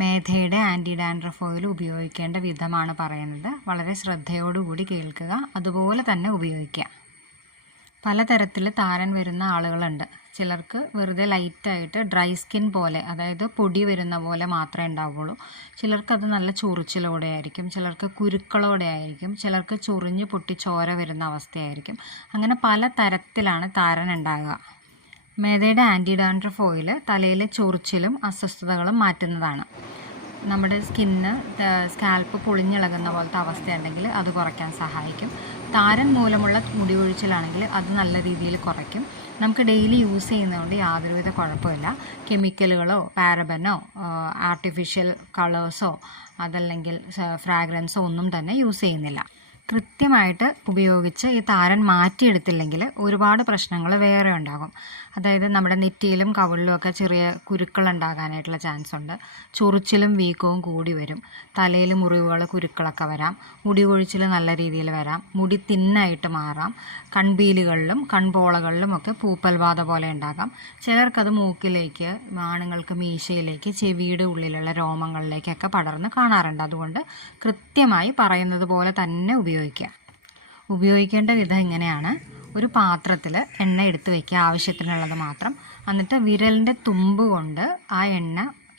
മേധയുടെ anti dandruff oil ഉപയോഗിക്കേണ്ട വിധമാണ് പറയുന്നത്. വളരെ ശ്രദ്ധയോടുകൂടി കേൾക്കുക, അതുപോലെ തന്നെ ഉപയോഗിക്കുക. പലതരത്തിൽ താരൻ വരുന്ന ആളുകളുണ്ട്. ചിലർക്ക് വെറുതെ ലൈറ്റായിട്ട് ഡ്രൈ സ്കിൻ പോലെ, അതായത് പൊടി വരുന്ന പോലെ മാത്രമേ ഉണ്ടാവുകയുള്ളൂ. ചിലർക്കത് നല്ല ചൊറിച്ചിലോടെ ആയിരിക്കും, ചിലർക്ക് കുരുക്കളോടെ ആയിരിക്കും, ചിലർക്ക് ചൊറിഞ്ഞ് പൊട്ടി ചോര വരുന്ന അവസ്ഥയായിരിക്കും. അങ്ങനെ പല തരത്തിലാണ് താരൻ ഉണ്ടാകുക. മേധയുടെ ആൻറ്റി ഡാൻഡ്രഫ് ഓയിൽ തലയിലെ ചൊറിച്ചിലും അസ്വസ്ഥതകളും മാറ്റുന്നതാണ്. നമ്മുടെ സ്കാൽപ്പ് പൊളിഞ്ഞിളകുന്ന പോലത്തെ അവസ്ഥയുണ്ടെങ്കിൽ അത് കുറയ്ക്കാൻ സഹായിക്കും. താരൻ മൂലമുള്ള മുടി കൊഴിച്ചിലാണെങ്കിൽ അത് നല്ല രീതിയിൽ കുറയ്ക്കും. നമുക്ക് ഡെയിലി യൂസ് ചെയ്യുന്നതുകൊണ്ട് യാതൊരുവിധ കുഴപ്പമില്ല. കെമിക്കലുകളോ പാരബനോ ആർട്ടിഫിഷ്യൽ കളേഴ്സോ അതല്ലെങ്കിൽ ഫ്രാഗ്രൻസോ ഒന്നും തന്നെ യൂസ് ചെയ്യുന്നില്ല. കൃത്യമായിട്ട് ഉപയോഗിച്ച് ഈ താരൻ മാറ്റിയെടുത്തില്ലെങ്കിൽ ഒരുപാട് പ്രശ്നങ്ങൾ വേറെ ഉണ്ടാകും. അതായത് നമ്മുടെ നെറ്റിയിലും കവിളിലും ഒക്കെ ചെറിയ കുരുക്കൾ ഉണ്ടാകാനായിട്ടുള്ള ചാൻസ് ഉണ്ട്. ചൊറിച്ചിലും വീക്കവും കൂടി വരും. തലയിൽ മുറിവുകൾ, കുരുക്കളൊക്കെ വരാം. മുടി കൊഴിച്ചിൽ നല്ല രീതിയിൽ വരാം. മുടി തിന്നായിട്ട് മാറാം. കൺപീലികളിലും കൺപോളകളിലും ഒക്കെ പൂപ്പൽബാധ പോലെ ഉണ്ടാകാം. ചിലർക്കത് മൂക്കിലേക്ക്, ആണുങ്ങൾക്ക് മീശയിലേക്ക്, ചെവിയുടെ ഉള്ളിലുള്ള രോമങ്ങളിലേക്കൊക്കെ പടർന്ന് കാണാറുണ്ട്. അതുകൊണ്ട് കൃത്യമായി പറയുന്നത് പോലെ തന്നെ ഉപയോഗിക്കേണ്ട വിധം ഇങ്ങനെയാണ്. ഒരു പാത്രത്തിൽ എണ്ണ എടുത്ത് വയ്ക്കുക, ആവശ്യത്തിനുള്ളത് മാത്രം. എന്നിട്ട് വിരലിൻ്റെ തുമ്പ് കൊണ്ട് ആ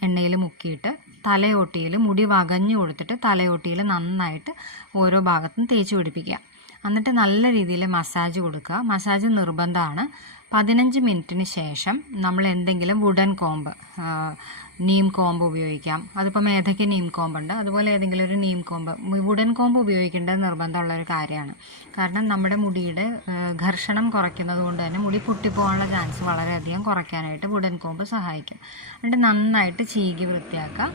എണ്ണയിൽ മുക്കിയിട്ട് തലയോട്ടിയിൽ മുടി വകഞ്ഞു കൊടുത്തിട്ട് തലയോട്ടിയിൽ നന്നായിട്ട് ഓരോ ഭാഗത്തും തേച്ച് പിടിപ്പിക്കുക. എന്നിട്ട് നല്ല രീതിയിൽ മസാജ് കൊടുക്കുക. മസാജ് നിർബന്ധമാണ്. 15 മിനിറ്റിന് ശേഷം നമ്മൾ എന്തെങ്കിലും വുഡൻ കോമ്പ്, നീം കോമ്പ് ഉപയോഗിക്കാം. അതിപ്പോൾ മേധയ്ക്ക് നീം കോമ്പുണ്ട്, അതുപോലെ ഏതെങ്കിലും ഒരു നീം കോമ്പ്. വുഡൻ കോമ്പ് ഉപയോഗിക്കേണ്ടത് നിർബന്ധമുള്ളൊരു കാര്യമാണ്. കാരണം നമ്മുടെ മുടിയുടെ ഘർഷണം കുറയ്ക്കുന്നത് കൊണ്ട് തന്നെ മുടി പൊട്ടിപ്പോകാനുള്ള ചാൻസ് വളരെയധികം കുറയ്ക്കാനായിട്ട് വുഡൻ കോമ്പ് സഹായിക്കും. എന്നിട്ട് നന്നായിട്ട് ചീകി വൃത്തിയാക്കുക.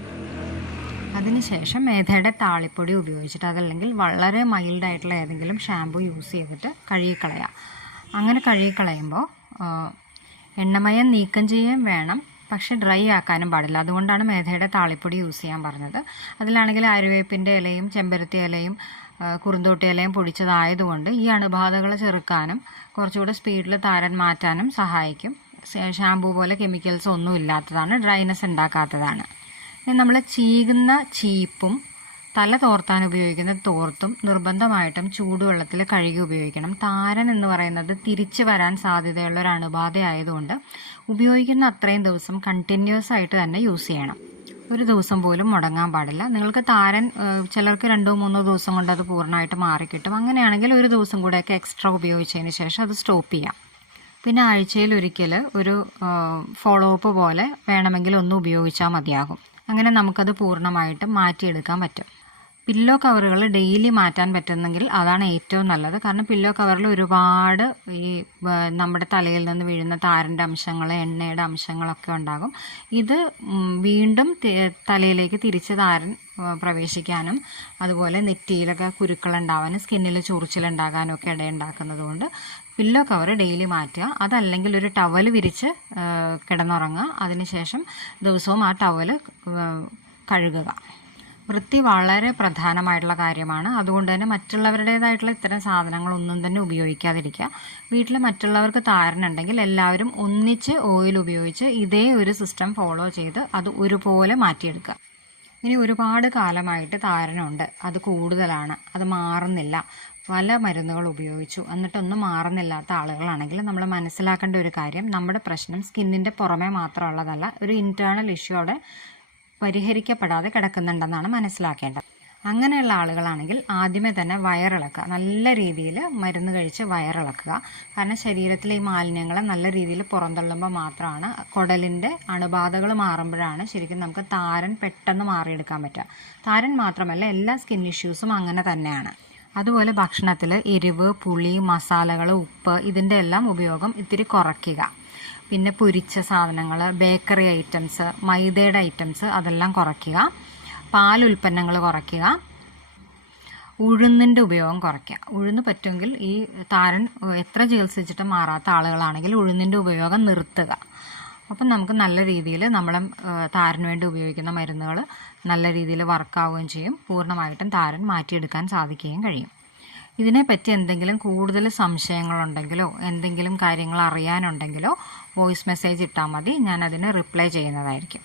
അതിനുശേഷം മേധയുടെ താളിപ്പൊടി ഉപയോഗിച്ചിട്ട്, അതല്ലെങ്കിൽ വളരെ മൈൽഡായിട്ടുള്ള ഏതെങ്കിലും ഷാമ്പു യൂസ് ചെയ്തിട്ട് കഴുകിക്കളയുക. അങ്ങനെ കഴുകിക്കളയുമ്പോൾ എണ്ണമയം നീക്കം ചെയ്യുകയും വേണം, പക്ഷേ ഡ്രൈ ആക്കാനും പാടില്ല. അതുകൊണ്ടാണ് മേധയുടെ താളിപ്പൊടി യൂസ് ചെയ്യാൻ പറഞ്ഞത്. അതിലാണെങ്കിൽ ആര്യവേപ്പിൻ്റെ ഇലയും ചെമ്പരത്തി ഇലയും കുറുന്തോട്ടി ഇലയും പൊടിച്ചതായതുകൊണ്ട് ഈ അണുബാധകൾ ചെറുക്കാനും കുറച്ചുകൂടെ സ്പീഡിൽ താരൻ മാറ്റാനും സഹായിക്കും. ഷാമ്പൂ പോലെ കെമിക്കൽസ് ഒന്നും ഇല്ലാത്തതാണ്, ഡ്രൈനെസ് ഉണ്ടാക്കാത്തതാണ്. നമ്മൾ ചീകുന്ന ചീപ്പും തല തോർത്താൻ ഉപയോഗിക്കുന്ന തോർത്തും നിർബന്ധമായിട്ടും ചൂടുവെള്ളത്തിൽ കഴുകി ഉപയോഗിക്കണം. താരൻ എന്ന് പറയുന്നത് തിരിച്ചു വരാൻ സാധ്യതയുള്ള ഒരു അണുബാധയായതുകൊണ്ട് ഉപയോഗിക്കുന്ന അത്രയും ദിവസം കണ്ടിന്യൂസ് ആയിട്ട് തന്നെ യൂസ് ചെയ്യണം. ഒരു ദിവസം പോലും മുടങ്ങാൻ പാടില്ല. നിങ്ങൾക്ക് താരൻ ചിലർക്ക് 2-3 ദിവസം കൊണ്ട് അത് പൂർണ്ണമായിട്ട് മാറിക്കിട്ടും. അങ്ങനെയാണെങ്കിൽ ഒരു ദിവസം കൂടെയൊക്കെ എക്സ്ട്രാ ഉപയോഗിച്ചതിന് ശേഷം അത് സ്റ്റോപ്പ് ചെയ്യാം. പിന്നെ ആഴ്ചയിൽ ഒരിക്കൽ ഒരു ഫോളോ അപ്പ് പോലെ വേണമെങ്കിൽ ഒന്ന് ഉപയോഗിച്ചാൽ മതിയാകും. അങ്ങനെ നമുക്കത് പൂർണ്ണമായിട്ടും മാറ്റിയെടുക്കാൻ പറ്റും. പില്ലോ കവറുകൾ ഡെയിലി മാറ്റാൻ പറ്റുന്നെങ്കിൽ അതാണ് ഏറ്റവും നല്ലത്. കാരണം പില്ലോ കവറിൽ ഒരുപാട് ഈ നമ്മുടെ തലയിൽ നിന്ന് വീഴുന്ന താരൻ്റെ അംശങ്ങൾ, എണ്ണയുടെ അംശങ്ങളൊക്കെ ഉണ്ടാകും. ഇത് വീണ്ടും തലയിലേക്ക് തിരിച്ച് താരൻ പ്രവേശിക്കാനും അതുപോലെ നെറ്റിയിലൊക്കെ കുരുക്കളുണ്ടാവാനും സ്കിന്നിൽ ചൊറിച്ചിലുണ്ടാകാനും ഒക്കെ ഇടയുണ്ടാക്കുന്നത് കൊണ്ട് പില്ലോ കവർ ഡെയിലി മാറ്റുക. അതല്ലെങ്കിൽ ഒരു ടവൽ വിരിച്ച് കിടന്നുറങ്ങുക. അതിനുശേഷം ദിവസവും ആ ടവൽ കഴുകുക. വൃത്തി വളരെ പ്രധാനമായിട്ടുള്ള കാര്യമാണ്. അതുകൊണ്ട് തന്നെ മറ്റുള്ളവരുടേതായിട്ടുള്ള ഇത്തരം സാധനങ്ങളൊന്നും തന്നെ ഉപയോഗിക്കാതിരിക്കുക. വീട്ടിൽ മറ്റുള്ളവർക്ക് താരനുണ്ടെങ്കിൽ എല്ലാവരും ഒന്നിച്ച് ഓയിൽ ഉപയോഗിച്ച് ഇതേ ഒരു സിസ്റ്റം ഫോളോ ചെയ്ത് അത് ഒരുപോലെ മാറ്റിയെടുക്കുക. ഇനി ഒരുപാട് കാലമായിട്ട് താരനുണ്ട്, അത് കൂടുതലാണ്, അത് മാറുന്നില്ല, പല മരുന്നുകൾ ഉപയോഗിച്ചു എന്നിട്ടൊന്നും മാറുന്നില്ലാത്ത ആളുകളാണെങ്കിൽ നമ്മൾ മനസ്സിലാക്കേണ്ട ഒരു കാര്യം, നമ്മുടെ പ്രശ്നം സ്കിന്നിൻ്റെ പുറമേ മാത്രമുള്ളതല്ല, ഒരു ഇൻറ്റേർണൽ ഇഷ്യൂ അവിടെ പരിഹരിക്കപ്പെടാതെ കിടക്കുന്നുണ്ടെന്നാണ് മനസ്സിലാക്കേണ്ടത്. അങ്ങനെയുള്ള ആളുകളാണെങ്കിൽ ആദ്യമേ തന്നെ വയറിളക്കുക. നല്ല രീതിയിൽ മരുന്ന് കഴിച്ച് വയറിളക്കുക. കാരണം ശരീരത്തിലെ ഈ മാലിന്യങ്ങളെ നല്ല രീതിയിൽ പുറന്തള്ളുമ്പോൾ മാത്രമാണ് കുടലിൻ്റെ അണുബാധകൾ മാറുമ്പോഴാണ് ശരിക്കും നമുക്ക് താരൻ പെട്ടെന്ന് മാറിയെടുക്കാൻ പറ്റുക. താരൻ മാത്രമല്ല, എല്ലാ സ്കിൻ ഇഷ്യൂസും അങ്ങനെ തന്നെയാണ്. അതുപോലെ ഭക്ഷണത്തിൽ എരിവ്, പുളി, മസാലകൾ, ഉപ്പ് ഇതിൻ്റെ എല്ലാം ഉപയോഗം ഇത്തിരി കുറയ്ക്കുക. പിന്നെ പൊരിച്ച സാധനങ്ങൾ, ബേക്കറി ഐറ്റംസ്, മൈദയുടെ ഐറ്റംസ് അതെല്ലാം കുറയ്ക്കുക. പാലുൽപ്പന്നങ്ങൾ കുറയ്ക്കുക. ഉഴുന്നിൻ്റെ ഉപയോഗം കുറയ്ക്കുക. ഉഴുന്ന് പറ്റുമെങ്കിൽ ഈ താരൻ എത്ര ചികിത്സിച്ചിട്ട് മാറാത്ത ആളുകളാണെങ്കിൽ ഉഴുന്നിൻ്റെ ഉപയോഗം നിർത്തുക. അപ്പം നമുക്ക് നല്ല രീതിയിൽ നമ്മളെ താരന് വേണ്ടി ഉപയോഗിക്കുന്ന മരുന്നുകൾ നല്ല രീതിയിൽ വർക്കാവുകയും ചെയ്യും. പൂർണ്ണമായിട്ടും താരൻ മാറ്റിയെടുക്കാൻ സാധിക്കുകയും കഴിയും. ഇതിനെപ്പറ്റി എന്തെങ്കിലും കൂടുതൽ സംശയങ്ങളുണ്ടെങ്കിലോ എന്തെങ്കിലും കാര്യങ്ങൾ അറിയാനുണ്ടെങ്കിലോ വോയിസ് മെസ്സേജ് ഇട്ടാൽ മതി. ഞാനതിന് റിപ്ലൈ ചെയ്യുന്നതായിരിക്കും.